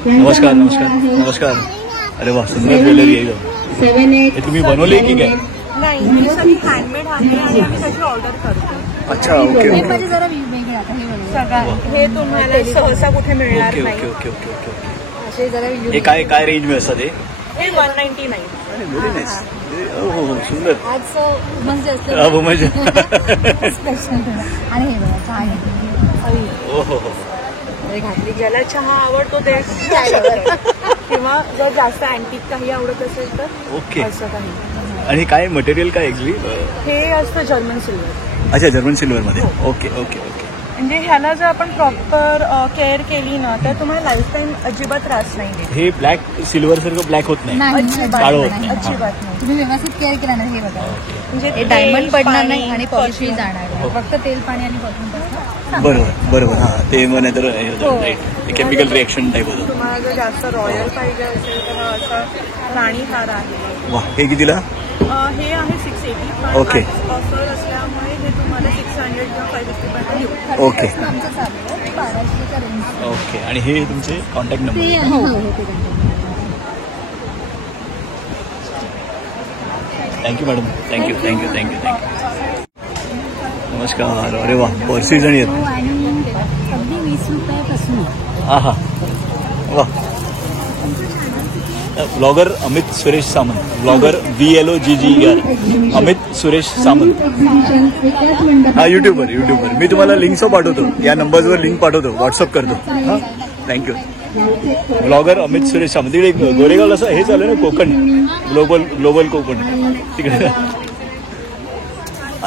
नमस्कार नमस्कार नमस्कार. अरे वा सुंदर ज्वेलरी आहे एकदम. 78 हे तुम्ही बनवले की काय? नाही ही सगळी हँडमेड आहे आणि आम्ही त्याची ऑर्डर करतो. अच्छा ओके ओके म्हणजे जरा वेगळे आता हे बघा. सगळं हे तुम्हाला सहसा कुठे मिळणार ओके नाही. Okay okay okay okay okay. असे जरा हे काय काय रेंज मध्ये असतात हे? हे 199. अरे व्हेरी नाईस. हो हो सुंदर. आज म्हणजे हा म्हणजे स्पेशल. आणि हे बघा काय आहे. हो हो हो. घातली ज्याला चहा आवडतो ते किंवा जर जास्त अँटिक काही आवडत असेल तर ओके. असं काही. आणि काय मटेरियल काय ऍक्च्युली? हे असतं जर्मन सिल्वर. अच्छा जर्मन सिल्वर मध्ये. Okay okay okay. म्हणजे ह्याला जर आपण प्रॉपर केअर केली ना तर तुम्हाला लाईफ टाईम अजिबात त्रास नाही देत. हे ब्लॅक सिल्वर सारखं ब्लॅक होत नाही. अजिबात काळं होत नाही. नाही. अजिबात नाही. तुम्ही व्यवस्थित केअर केला ना हे बघा. म्हणजे हे डायमंड पडणार पाणी, नाही आणि पॉलिश perfume. जाणार नाही. फक्त तेल पाणी आणि परफ्यूम. बरोबर बरोबर. हा ते म्हणे तर राईट केमिकल रिएक्शन टाईप होतं. तुम्हाला जर जास्त रॉयल पाहिजे असेल तर हा असा राणी हार आहे. वा. हे कितीला? हे आहे 680. पण ओके. ऑफर असल्यामुळे हे तुम्हाला 600 किंवा 550 पर्यंत देऊ. ओके आमचं चालू आहे 1200च्या रेंज. ओके. आणि हे तुमचे contact number? Thank you madam. Thank you thank you thank you thank you. नमस्कार. अरे वा पर्सेस आणि आहेत. आणि अगदी 20 रुपयापासून. हा हा वा. Blogger Amit Suresh Samant. Blogger VLOGGER Amit Suresh Samant. हा युट्यूबवर मी तुम्हाला लिंक्स पाठवतो. या नंबर्सवर लिंक पाठवतो. व्हॉट्सअप करतो. हां थँक्यू. ब्लॉगर अमित सुरेश सामंत. तिकडे गोरेगावला असं हे चालू आहे ना कोकण ग्लोबल कोकण तिकडे.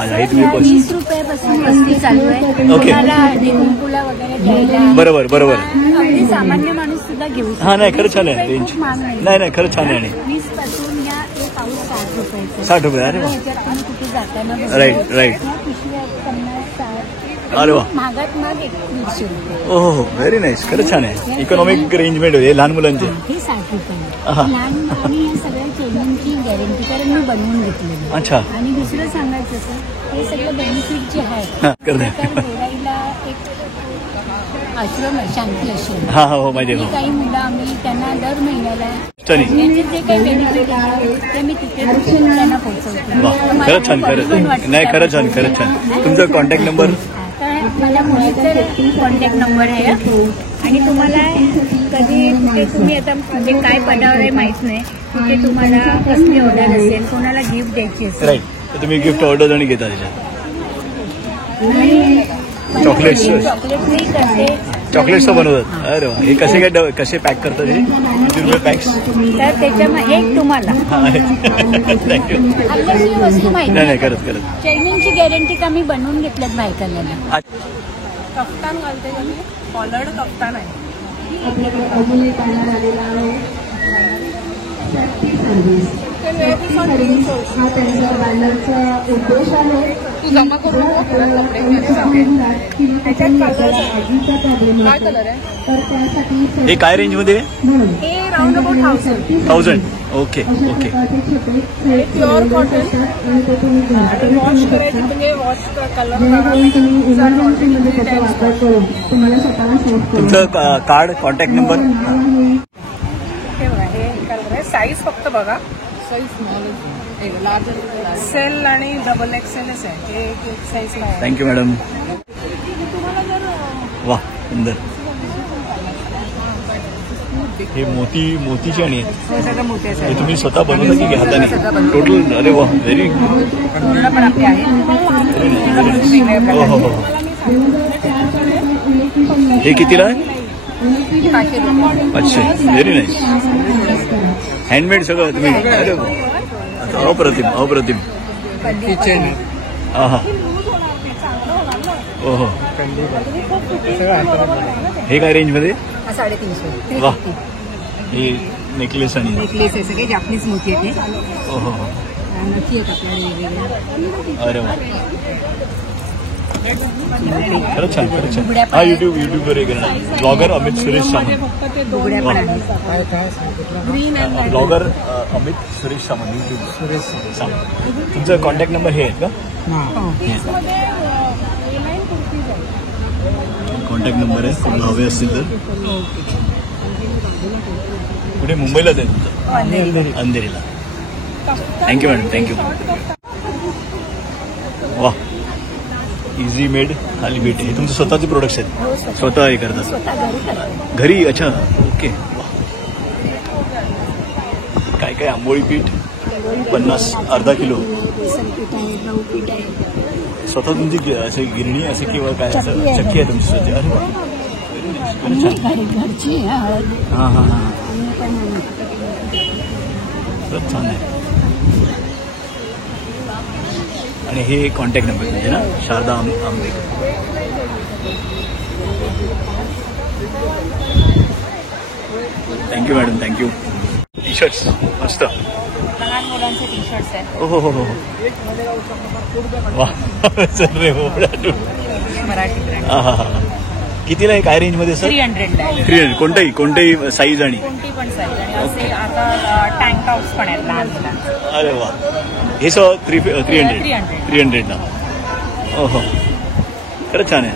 अच्छा हे तुम्ही 20 रुपयापासून वस्ती चालू आहे. तुम्हाला कुंकुला वगैरे द्यायला बरोबर बरोबर. अगदी सामान्य माणूस सुद्धा घेऊ शकतो. हा नाही खरं छान आहे रेंज. खूप महाग नाही. नाही खरं छान आहे. आणि 20 पासून या एक पाऊस 60 रुपयाचा. 60 रुपये. अरे वा. ह्याच्यात तुम्ही कुठे जाताना बघा. Right right. या पिशव्या 50, 60. अरे वा. महागात महाग 100 रुपये. हो हो व्हेरी नाईस. खरंच छान आहे. इकॉनॉमिक रेंजमेंट होते लहान मुलांचे. हे 60 रुपये. हा. लहान आणि या सगळ्या चेनिंगची गॅरंटी कारण मी बनवून घेतलेली. अच्छा. आणि दुसरं सांगायचं असं हे सगळं बेनिफिट जे आहे हा, करते. तर गोराईला एक आश्रम आहे शांती आश्रम. हा हो माहिती आहे. काही मुलं आम्ही त्यांना दर महिन्याला चली. याचे जे काही बेनिफिट आहे ते मी तिथे त्यांना पोहोचवते. वा खरंच छान खरंच. नाही खरंच छान खरंच छान. तुमचा कॉन्टॅक्ट नंबर. तर माझ्या मुलीचा कॉन्टॅक्ट नंबर आहे आणि तुम्हाला कधी कुठे तुम्ही आता म्हणजे काय पदावर आहे माहीत नाही कुठे तुम्हाला कसली ऑर्डर असेल कोणाला गिफ्ट द्यायची असेल राईट. तर तुम्ही गिफ्ट ऑर्डर आणि घेता त्याच्यात. चॉकलेट्स चॉकलेट करते. चॉकलेट्स बनवतात. अरे वा. हे कसे काय कसे पॅक करतात हे किती रुपये पॅक्स. तर त्याच्यामध्ये एक तुम्हाला थँक्यू. आपल्याशी वस्तू माहिती नाही खरंच. चैनिंगची गॅरंटी का मी बनवून घेतल्यात बायकांना. कफ्तान घालते का मी कॉलर्ड कफ्तान आहे. आपल्याकडे अजून एक बॅनर आलेला आहे हा त्यांच्या बॅनरचा उद्देश आहे. तू जमा करून काय कलर आहे तर त्यासाठी हे काय रेंज मध्ये हे round about 1000. Okay okay. Pure cotton wash करायचे म्हणजे वॉश कलर तुमचं कार्ड कॉन्टॅक्ट नंबर. हे बघा हे कलर आहे. साईज फक्त बघा साईज स्मॉल लार्ज एक्सेल आणि डबल एक्सेलच आहे. हे एक साईज आहे. Thank you madam. तुम्हाला जर वा सुंदर. हे मोतीची आणि सगळं मोठ्याचं हे तुम्ही स्वतः बनवता की हाताने टोटल. अरे वा व्हेरी. पूर्ण पण आपले आहे. हो. हे कितीला आहे. 500. Very nice. हँडमेड सगळं तुम्ही. अरे वा. अप्रतिम. हा. ओहो. हे काय रेंज मध्ये. 350. वा. हे नेकलेस आणि नेकलेस आहे सगळे जापनीज मोती आहेत. ओहो. नक्की आहेत आपल्याला वेगवेगळ्या. अरे वा. खरंच छान. हा युट्यूबवर एक blogger Amit Suresh Samant. Blogger Amit Suresh Samant YouTube Samant. तुमचा कॉन्टॅक्ट नंबर हे आहेत का. कॉन्टॅक्ट नंबर आहे. कोणाला हवे असतील तर कुठे मुंबईलाच आहे तुमचं. अंधेरीला. Thank you madam. थँक्यू. वा. इझी मेड थालीपीठ हे तुमचं स्वतःचे प्रोडक्ट्स आहेत. स्वतः हे करतात घरी. अच्छा ओके. काय आंबोळी पीठ 50 अर्धा किलो स्वतः तुमची असे गिरणी असे किंवा काय असं चक्की आहे तुमची स्वतः. अरे घरची हां खूप छान आहे. आणि हे कॉन्टॅक्ट नंबर म्हणजे ना Sharada Ambekar. Thank you madam. Thank you. T shirts मस्त. लहान मुलांचे टी शर्ट्स आहेत. हो. वा सर रे हो. मराठी ब्रँड. हा. कितीला आहे काय रेंज मध्ये सर. 300 कोणताही साईज आणि कोणती पण साईज. आणि असे आता टँक टॉप्स पण आहेत लहान मुलांचे. अरे वा. हे सर 300 ओहो. खरंच छान आहे.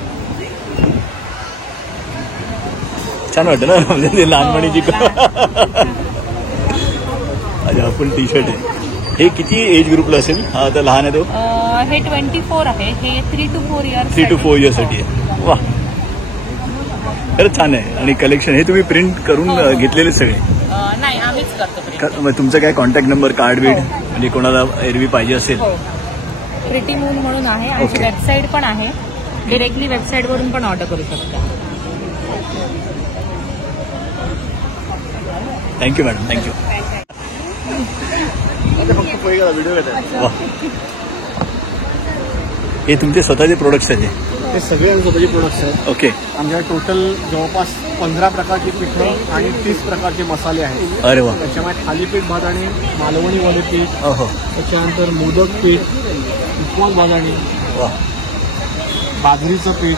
छान वाटतं ना म्हणजे ते लहानपणीची. अच्छा फुल टी शर्ट आहे. हे किती एज ग्रुपला असेल. हा आता लहान आहे तो. हे 24 आहे. हे 3 to 4 इयर्स. 3 to 4 इयर्ससाठी आहे. वा खरंच छान आहे. आणि कलेक्शन हे तुम्ही प्रिंट करून घेतलेले सगळे. नाही आम्हीच करतो. तुमचा काय कॉन्टॅक्ट नंबर कार्ड बीड म्हणजे कोणाला एरवी पाहिजे असेल. प्रिटी मून म्हणून आहे. आमची वेबसाईट पण आहे. डिरेक्टली वेबसाईटवरून पण ऑर्डर करू शकता. Thank you madam. थँक्यू. फक्त व्हिडिओ घेतात. वा हे तुमचे स्वतःचे प्रोडक्ट्स आहेत हे सगळे स्वतःचे प्रोडक्ट्स आहेत. ओके. आमच्या टोटल जवळपास 15 प्रकारची पिठं आणि 30 प्रकारचे मसाले आहेत. अरे वा. त्याच्यामध्ये थालीपीठ भाजणी, मालवणी वडे पीठ, त्याच्यानंतर मोदक पीठ, उपवास भाजणी, बाजरीचं पीठ,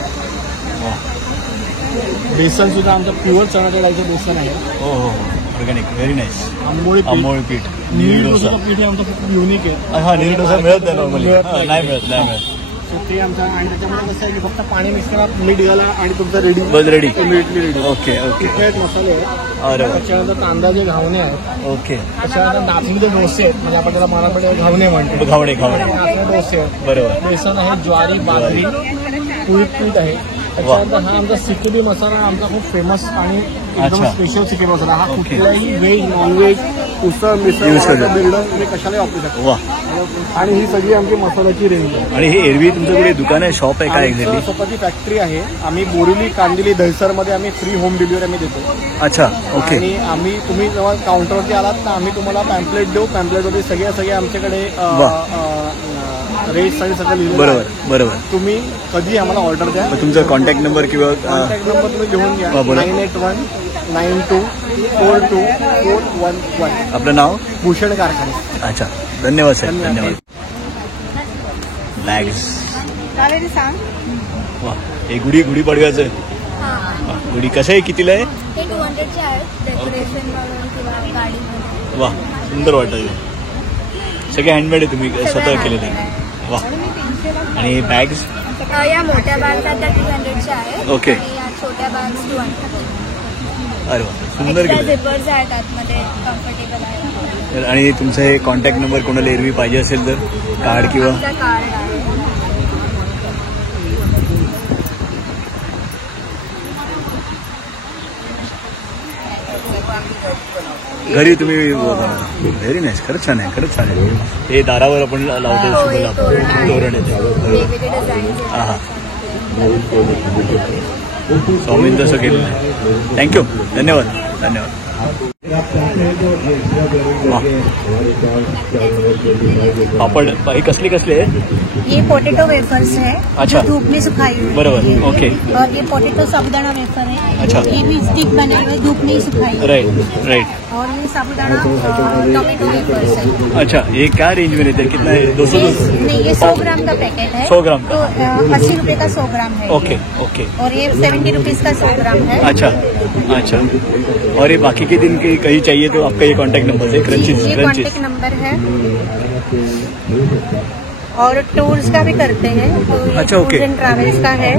बेसन सुद्धा आमचं प्युअर चणाच्या डाळीचं बेसन आहे. हो हो ऑर्गॅनिक. Very nice. आंबोळी पीठ. नीर डोसा पीठ हे आमचं खूप युनिक आहे. हा नीर डोसा मिळत नाही नॉर्मली. नाही मिळत. ते आमचं आणि त्याच्यामध्ये कसं आहे की फक्त पाणी मिक्स करा, मीठ घाला आणि तुमचं रेडी. बस ready. Immediately ready. Okay okay. तिथे मसाले आहेत. अरे वा. त्याच्यानंतर कांदाचे घावणे आहेत. ओके. त्याच्यानंतर नाचणीचे डोसे आहेत, म्हणजे आपण त्याला मराठीमध्ये घावणे म्हणतो. घावणे. नाचणी डोसे आहेत. बरोबर. बेसन आहे, ज्वारी, बाजरी, तुरीत पीठ आहे. त्याच्यानंतर हा आमचा सिक्युरी मसाला आमचा खूप फेमस आणि एकदम स्पेशल सिक्युरी मसाला. हा कुठल्याही व्हेज नॉनव्हेज उसळ मिसळ तुम्ही कशालाही वापरू शकता. वा. आणि ही सगळी आमची मसाल्याची रेंज आहे. आणि हे एरवी तुमच्याकडे दुकान आहे, शॉप आहे काय एक्झॅक्टली? स्वतःची फॅक्टरी आहे. आम्ही बोरिवली, कांदिवली, दहिसरमध्ये आम्ही फ्री होम डिलिव्हरी आम्ही देतो. अच्छा. ओके. आणि आम्ही तुम्ही जेव्हा काउंटरवरती आलात तर आम्ही तुम्हाला पॅम्पलेट देऊ. पॅम्पलेटवरती सगळे आमच्याकडे रेट्स आणि सगळं लिहिलं. बरोबर. तुम्ही कधी आम्हाला ऑर्डर द्या. तुमचा कॉन्टॅक्ट नंबर किंवा कॉन्टॅक्ट नंबर तुम्ही लिहून घ्या. 9819242411. आपलं नाव? भूषण कारखाने. अच्छा. धन्यवाद साहेब. धन्यवाद. बॅग्स. वा. हे गुढी पाडव्याचं आहे. गुढी कसं आहे? कितीला आहे? 200चे आहेत. डेकोरेशन किंवा गाडी. वा. सुंदर वाटतं. सगळे हँडमेड आहे, तुम्ही स्वतः केलेले. वा. आणि बॅग्स? या मोठ्या बॅग्स आहेत त्या 300च्या आहेत. ओके. आणि या छोट्या बॅग्स 200. अरे वा. सुंदर केलं. झिपर्स आहेत आतमध्ये, कम्फर्टेबल आहे. आणि तुमचं हे कॉन्टॅक्ट नंबर कोणाला एरवी पाहिजे असेल तर कार्ड किंवा? कार्ड आहे. घरी तुम्ही? Very nice. खरंच छान आहे. हे दारावर आपण लावतो. तोरण येते. हा हा. स्वामीन तसं केलं आहे. थँक्यू. धन्यवाद. पापड हे कसले आहेत? ये पोटैटो वेफर्स है. अच्छा. धूप में सुखाई हुई. बरोबर. ओके. और ये पोटैटो साबुदाना वेफर है. अच्छा. ये भी स्टिक बने हुए धूप में ही सुखाई. राइट. और ये साबुदाना टोमेटो वेफर्स है. अच्छा. ये क्या रेंज में रहते हैं? कितना है? 200? नहीं, ये 100 ग्राम का पैकेट है. 100 ग्राम तो 80 रुपए का 100 ग्राम है. ओके. और ये 70 रुपीज का 100 ग्राम है. अच्छा. और ये बाकी के दिन के कहीं चाहिए तो आपका ये कॉन्टैक्ट नंबर है? ये कॉन्टैक्ट नंबर है. और टूर्स का भी करते हैं. अच्छा. ओके. ट्रैवल्स का है.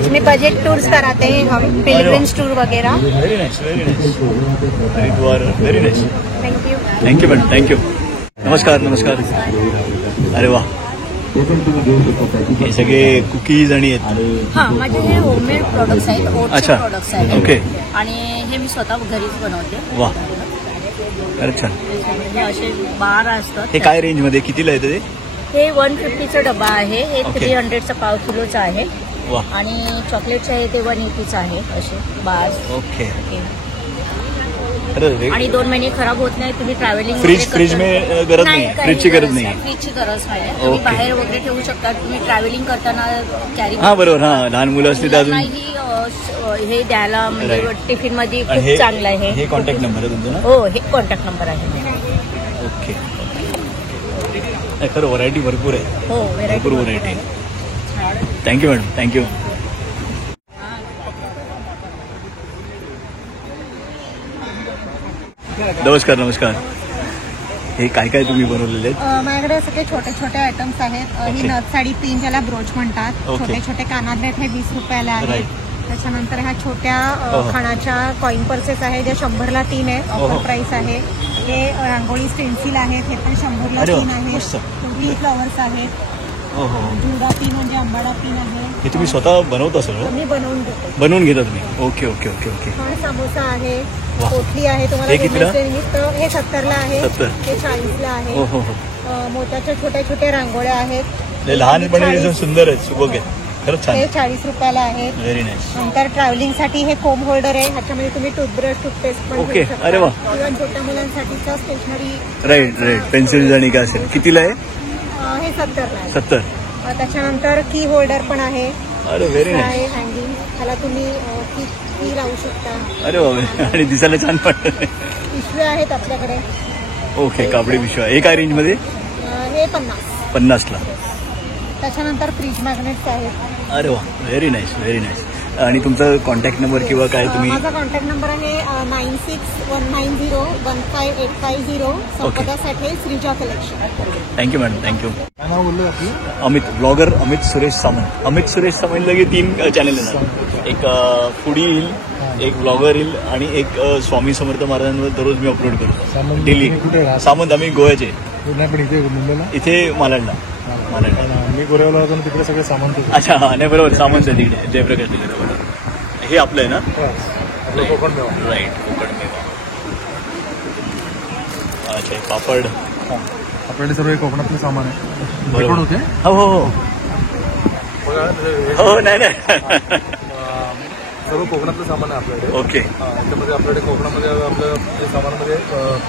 इसमें बजट टूर्स कराते हैं हम, पिलग्रिम्स टूर वगैरह. Very nice. Very nice. Thank you madam. Thank you. नमस्कार. अरे वा. हे सगळे कुकीज आणि हां, माझे हे होममेड प्रोडक्ट्स आहेत. ओटचे प्रोडक्ट्स आहेत. ओके. आणि हे मी स्वतः घरीच बनवते. वा. अरे छान. हे असे 12 असतात. हे काय रेंज मध्ये कितीला येतं ते? हे 150चा डबा आहे. हे 300चा पाव किलोचा आहे. वा. आणि चॉकलेटचे आहे ते 180चा आहे. असे बार. ओके. आणि 2 महिने खराब होत नाही. तुम्ही ट्रॅव्हलिंग फ्रीज में गरज नाही. फ्रीजची गरज नाही. फ्रीजची गरज नाही. तुम्ही बाहेर वगैरे ठेवू शकता. तुम्ही ट्रॅव्हलिंग करताना कॅरी. हा बरोबर. हा लहान मुलं असतील तर अजून हे द्यायला म्हणजे टिफिन मध्ये खूप चांगलं आहे. हे कॉन्टॅक्ट नंबर आहे तुमचा ना? हो, हे कॉन्टॅक्ट नंबर आहे. ओके. खरं व्हरायटी भरपूर आहे. हो, भरपूर व्हरायटी. Thank you madam. थँक्यू. नमस्कार. हे काय तुम्ही बनवलेले आहेत? माझ्याकडे सगळे छोटे आयटम्स आहेत. ही नथ साडी 3 ज्याला ब्रोच म्हणतात. छोटे कानातले हे 20 रुपयाला आहेत. त्याच्यानंतर ह्या छोट्या खाण्याच्या कॉईन पर्सेस आहेत, ज्या 100ला 3 आहे. ऑफर प्राइस आहे. हे रांगोळी स्टेन्सिल आहेत. हे पण 100ला 3 आहेत. टी फ्लॉवर्स आहेत. जुडा पिन म्हणजे आंबाडा पिन आहे. हे तुम्ही स्वतः बनवता सगळं? मी बनवून घेता तुम्ही? ओके. समोसा आहे. पोटली आहे. तुम्हाला हे 70ला आहे. हे 40ला आहे. मोत्याच्या छोट्या रांगोळ्या आहेत. लहानपणी सुंदर आहेत. सुबक आहेत. खरंच छान. हे 40 रुपयाला आहेत. Very nice. नंतर ट्रॅव्हलिंग साठी हे कोम होल्डर आहे. ह्याच्यामध्ये तुम्ही टूथब्रश, टूथपेस्ट पण ओके. अरे वा. किंवा छोट्या मुलांसाठीचं स्टेशनरी. राईट. पेन्सिल आणि काय असेल. कितीला आहे? हे 70ला आहे. 70. त्याच्यानंतर की होल्डर पण आहे. अरे व्हेरी आहे नाईस. हँगिंग, त्याला तुम्ही की लावू शकता. अरे बाबा, आणि दिसायला छान वाटतं. पिशव्या आहेत आपल्याकडे. ओके, कापडी पिशव्या. हे काय रेंजमध्ये? हे 50. 50ला. त्याच्यानंतर फ्रीज मॅग्नेट्स आहेत. अरे वा, व्हेरी नाईस, व्हेरी नाईस. आणि तुमचा कॉन्टॅक्ट नंबर किंवा काय तुम्ही? माझा कॉन्टॅक्ट नंबर आहे 9619015850. संपदासाठी Shreeja collection. Thank you madam, thank you. Amit, blogger Amit Suresh Samant. Amit Suresh Samant लगे 3 चॅनल आहेत. एक फूडी येईल, एक ब्लॉगर येईल आणि एक स्वामी समर्थ महाराजांवर दररोज मी अपलोड करतो डेली. सामंत, आम्ही गोव्याचे. इथे मालाडला. मी गोरेगावला होतो तिकडे सगळे सामान. अच्छा, हा नाही बरोबर, सामंत आहे तिकडे जयप्रकाश तिकडे. बरोबर, हे आपलं आहे ना? कोकण मेवा. राईट, कोकण मेवा. अच्छा, पापड. आपल्याकडे सर्व कोकणातले सामान आहे. बरोबर. होते. हो हो हो. नाही सर्व कोकणातलं सामान आहे आपल्याकडे. ओके. त्याच्यामध्ये आपल्याकडे कोकणामध्ये आपल्या सामानामध्ये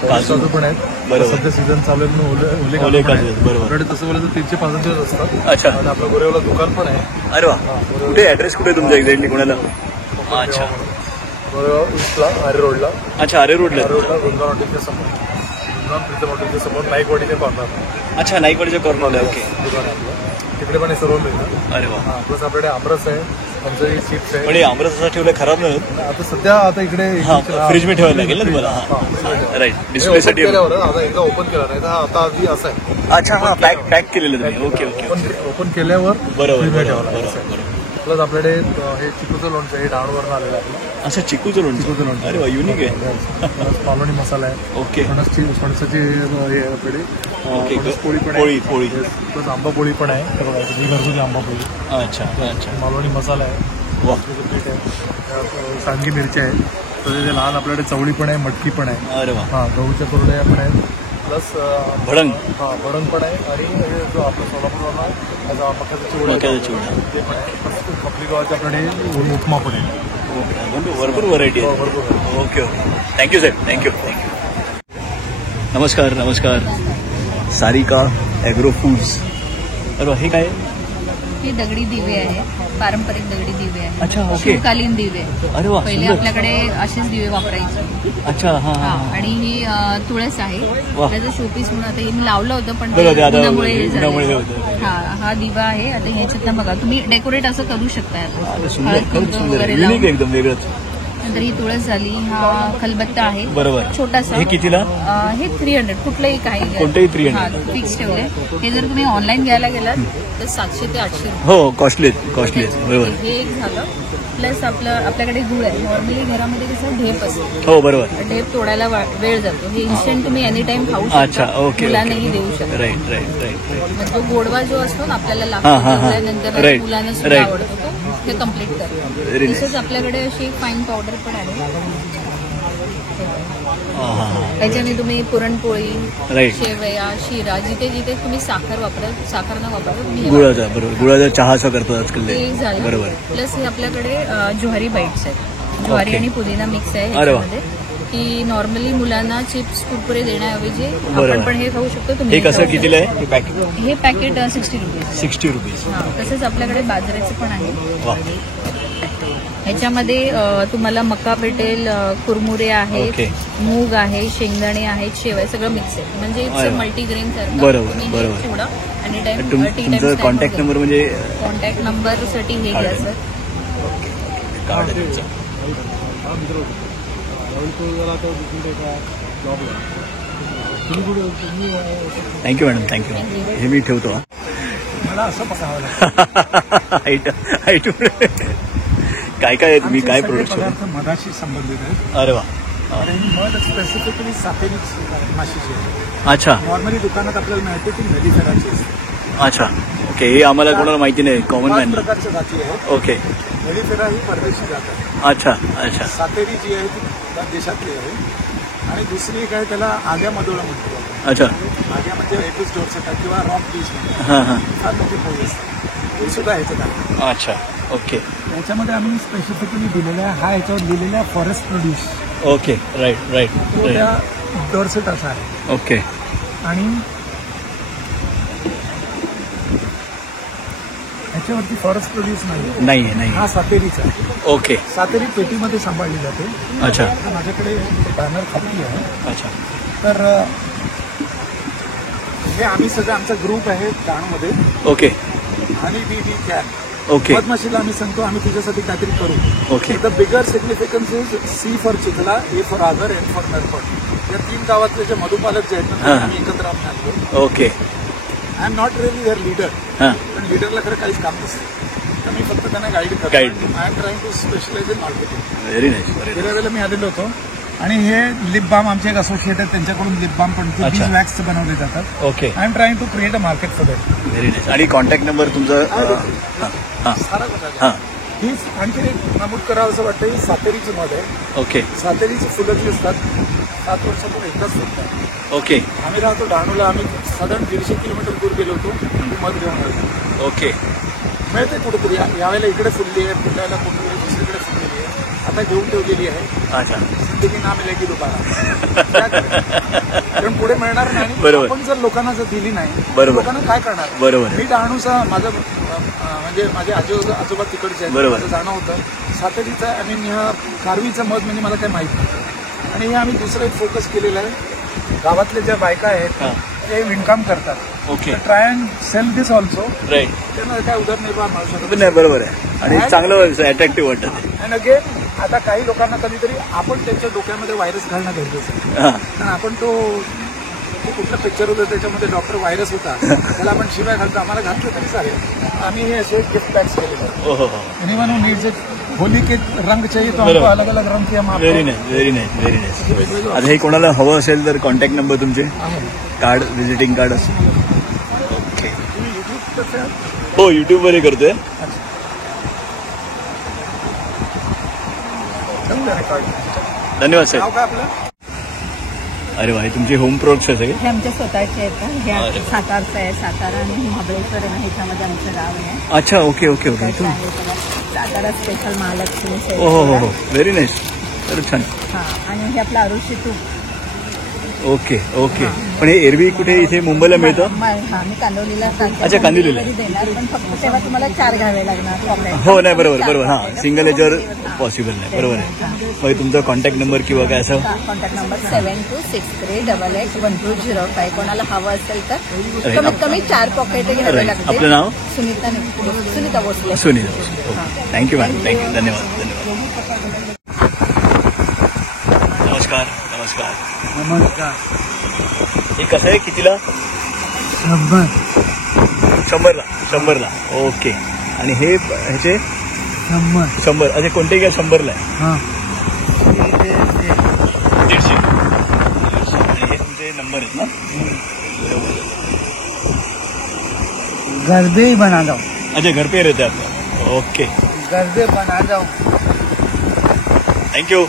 काजू पण आहेत. बरोबर. सध्या सीझन चालू आहे म्हणून ओले काजू. बरोबर. आपल्याकडे तसं बोलायचं 300-500 असतात. अच्छा. आणि आपलं गोरेगावला दुकान पण आहे. अरे वा. कुठे ऍड्रेस कुठे तुमचा एक्झॅक्टली कोणाला? अच्छा, गोरेगाव ईस्टला आरे रोडला. अच्छा, आरे रोडला. वृंदावन हॉटेलच्या समोर, वृंदावन प्रीतम हॉटेलच्या समोर नाईकवाडीच्या कॉर्नर. अच्छा, नाईकवाडीच्या कॉर्नरला. ओके. दुकान आहे आपलं. तिकडे पण हे सर्व मिळतं. अरे वा. प्लस आपल्याकडे आमरस आहे, आमचं चिप्स आहे. पण हे आमरस असं ठेवलं खराब नाही होत? आता सध्या इकडे फ्रीज मध्ये ठेवायला लागेल ना तुम्हाला? राईट, डिस्प्लेसाठी. आता एकदा ओपन केला नाही तर आता आधी असं आहे. अच्छा, हा पॅक केलेलं तुम्ही. Okay okay. ओपन केल्यावर बरोबर. प्लस आपल्याकडे हे चिकूचं लोणचं आहे, डाळवरून आलेलं आहे. अच्छा, चिकूचं लोणचं. अरे वा, युनिक आहे. पालोणी मसाला आहे. ओके. फणसाची हे आपल्याकडे पोळी पण आहे. पोळी. प्लस आंबा पोळी पण आहे. घरगुती आंबा पोळी. अच्छा अच्छा. मालवणी मसाला आहे. वा. पीठ आहे. सांगी मिरची आहे. तसे ते लहान आपल्याकडे चवळी पण आहे, मटकी पण आहे. अरे वा. हां, गहूच्या कुरड्या पण आहेत. प्लस भडंग. हां, भडंग पण आहे. आणि जो आपला सोलापूरला मक्याचा चिवडा ते पण आहे. खपली गावाच्या आपल्याकडे उपमा पण आहे. भरपूर व्हरायटी आहे. भरपूर. Okay okay. थँक्यू साहेब, थँक्यू. नमस्कार. Sarika agro foods. अरे हे काय? हे दगडी दिवे आहे, पारंपरिक दगडी दिवे आहे. अच्छा, ओके. शिवकालीन दिवे. अरे वा, पहिले सुंदर. आपल्याकडे असेच दिवे वापरायचे. अच्छा, हा हा, हा. आणि ही तुळस आहे. वा. त्याचं शोपीस म्हणून आता हे मी लावलं होतं पण बरोबर, आता उन्हामुळे हे झालं. उन्हामुळे हे होतं. हा दिवा आहे. आता ह्याच्यातनं बघा तुम्ही डेकोरेट असं करू शकता. सुंदर, खरंच सुंदर, युनिक एकदम वेगळंच. नंतर ही तुळस झाली. हा खलबत्ता आहे. बरोबर. छोटासा. हे कितीला? हे 300. कुठलंही काही कोणतंही 300. फिक्स ठेवले. हे जर तुम्ही ऑनलाईन घ्यायला गेलात तर 700 ते 800. हो, कॉस्टली बरोबर. हे एक झालं. प्लस आपल्याकडे गुळ आहे. नॉर्मली घरामध्ये कसं ढेप असते. हो, बरोबर. ढेप तोडायला वेळ जातो. हे इन्स्टंट तुम्ही एनी टाइम खाऊ अच्छा, शकता. ओके. मुलांनाही देऊ शकता. राईट. तो गोडवा जो असतो ना आपल्याला हा, हा, हा. लागल्यानंतर Right. मुलांना सुद्धा Right. आवडतो तो. ते कम्प्लीट करतो. Very nice. तसंच आपल्याकडे अशी एक फाईन पावडर पण आहे. त्याच्याने तुम्ही पुरणपोळी, Right. शेवया, शिरा, जिथे तुम्ही साखर न वापरता तुम्ही गुळाचा. बरोबर, गुळाचा चहा असा करतात आजकाल ते. ते झालं. बरोबर. प्लस हे आपल्याकडे ज्वारी बाईट्स आहेत. ज्वारी Okay. आणि पुदिना मिक्स आहे अरे वा. ह्याच्यामध्ये. की नॉर्मली मुलांना चिप्स कुरकुरे देण्याऐवजी बरोबर. आपण पण हे खाऊ शकतो. हे तुम्ही कसं खाऊ कितीला शकता. आहे हे पॅकेट? हे पॅकेट 60 रुपीज. 60 रुपीज. हा, तसंच आपल्याकडे बाजरीचं पण आहे. वा. ह्याच्यामध्ये तुम्हाला मका भेटेल, कुरमुरे आहेत, Okay. मूग आहे, शेंगदाणे आहेत, शेवया सगळं मिक्स आहे. म्हणजे अरे इट्स वा. मल्टीग्रेन सारखं. बरोबर, तुम्ही हे बरोबर. चिवडा आणि टाइम तुमचा कॉन्टॅक्ट नंबर म्हणजे कॉन्टॅक्ट नंबरसाठी हे घ्या सर. कार्ड आहे तुमचं. Thank you madam, thank you. हे मी ठेवतो. मला असं बघावं काय आहे तुम्ही काय प्रोडक्ट? मधाशी संबंधित आहेत. अरे वा. आणि मध स्पेसिफिकली सातेरी माशीची आहे. अच्छा नॉर्मली दुकानात आपल्याला मिळते ती मेलिफेराची असते. अच्छा, ओके. हे आम्हाला कोणाला माहिती नाही, कॉमन 5 मॅन. प्रकारच्या जाती आहेत. ओके. मेलिफेरा ही परदेशी जात आहे. अच्छा. सातेरी जी आहे ती देशातली आहे. आणि दुसरी काय त्याला आग्या मदोळा म्हणतो. अच्छा. आग्या म्हणजे एपिस डोर्सेटा किंवा रॉक बीच म्हणतो. हां हां. फार मोठी पोळी असते. ते सुद्धा ह्याच्यात आहे. अच्छा, ओके. याच्यामध्ये आम्ही स्पेसिफिकली दिलेल्या हा याच्यावर लिहिलेल्या फॉरेस्ट प्रोड्यूस. ओके. राईट. तो त्या डोर्सेटाचा आहे. ओके. आणि याच्यावरती फॉरेस्ट प्रोड्यूस नाही नाही. हा सातेरीचा आहे. ओके. सातेरी पेटीमध्ये सांभाळली जाते. अच्छा. माझ्याकडे बॅनर खाली आहे. अच्छा. तर हे आम्ही सगळं आमचा ग्रुप आहे डहाणूमध्ये. ओके. आणि वी कॅन. ओके. मधमाशीला आम्ही सांगतो आम्ही तुझ्यासाठी काहीतरी करू. Okay. The bigger significance is C for Chikhla, A for Agar, N for Narpad. या 3 गावातले जे मधुपालक जे आहेत ना आम्ही एकत्र आणलो. Okay. I am not really there leader. पण लीडरला खरं काहीच काम नसतं. तर मी फक्त त्यांना गाईड करतो. I am trying to specialise in marketing. Very nice. गेल्या वेळेला मी आलेलो होतो. आणि हे लिप बाम आमचे एक असोसिएट आहेत त्यांच्याकडून लिप बाम पण बीज वॅक्स बनवले जातात. Okay. I am trying to create a market for that. Very nice. आणि कॉन्टॅक्ट नंबर तुमचा? हीच आणखी एक नमूद करावं असं वाटतं. ही सातेरीची मध आहे. ओके. सातेरीची फुलं जी असतात 7 वर्षापूर्वी एकदाच फुलतात. ओके. आम्ही राहतो डहाणूला. आम्ही साधारण 150 किलोमीटर दूर गेलो होतो. मध घेऊन आलो. ओके. मिळते कुठेतरी. यावेळेला इकडे फुलली आहे, पुण्याला कुठेतरी दुसरीकडे फुललेली आहे. आता घेऊन ठेवलेली आहे. अच्छा. जिंदगी ना मिळेगी दोबारा. कारण पुढे मिळणार नाही. बरोबर. आपण जर लोकांना जर दिली नाही बरोबर लोकांना काय करणार. बरोबर. मी डहाणूचा माझं म्हणजे माझे आजोबा तिकडचे आहेत. माझं जाणं होतं. सातेरीचा आणि कारवीचं मध म्हणजे मला काही माहित नाही. आणि हे आम्ही दुसरं एक फोकस केलेलं आहे. गावातले ज्या बायका आहेत ते विणकाम करतात. Okay. Try and sell this also. Right. त्यांना काय उदरनिर्वाह मिळू शकतो. नाही बरोबर आहे. आणि चांगलं अट्रॅक्टिव्ह वाटतं. आणि अगेन आता काही लोकांना कधीतरी आपण त्यांच्या डोक्यामध्ये व्हायरस घालणं गरजेचं आहे. कारण आपण तो कुठलं पिक्चर होतं त्याच्यामध्ये डॉक्टर व्हायरस होता त्याला आपण शिवाय घालतो. आम्हाला घातलं तरी चालेल. आम्ही हे असे गिफ्ट पॅक्स केलेले आहेत. Anyone who needs it. Holi के रंग चाहिए तो हमको अलग अलग रंग की हम आपको. Very nice. Very nice. Very nice. आता हे कोणाला हवं असेल तर कॉन्टॅक्ट नंबर तुमचे कार्ड व्हिजिटिंग कार्ड असेल. ओके. हो युट्यूबवरही करतोय. धन्यवाद साहेब. नाव काय आपलं? अरे वा. हे तुमचे होम प्रोडक्ट्स आहे सगळे? हे आमचे स्वतःचे आहेत. हे सातारचं आहे. सातारा आणि महाबळेश्वर आहे ना ह्याच्यामध्ये आमचं गाव आहे. अच्छा. Okay okay okay. Satara special Mahalakshmi. हो हो हो. Very nice. तर छान. हां. आणि हे आपलं आरुषी तूप. Okay okay. पण हे एरवी कुठे इथे मुंबईला मिळतं? हां. मी कांदिवलीला. अच्छा कांदिवलीला देणार. पण फक्त तेव्हा तुम्हाला 4 घ्यावे लागणार. हो नाही बरोबर बरोबर. हां सिंगल याच्यावर पॉसिबल नाही. बरोबर आहे. मग तुमचा कॉन्टॅक्ट नंबर किंवा काय असं? Contact number 7263881205. कोणाला हवं असेल तर कमीत कमी 4 पॉकेट घ्यावे लागते. आपलं नाव? Sunita Bhosale. Sunita Bhosale. Thank you madam. Thank you. धन्यवाद. धन्यवाद. नमस्कार. नमस्कार. नमस्कार. हे कसं आहे कितीला? 100ला. 100ला. ओके. आणि हे ह्याचे 100. अच्छा कोणते घ्या 100ला आहे. 150. आणि हे तुमचे नंबर आहेत ना? घर पे ही बना दो. अच्छा घर पे रहते आपका. ओके. घर पे बना दो. थँक्यू.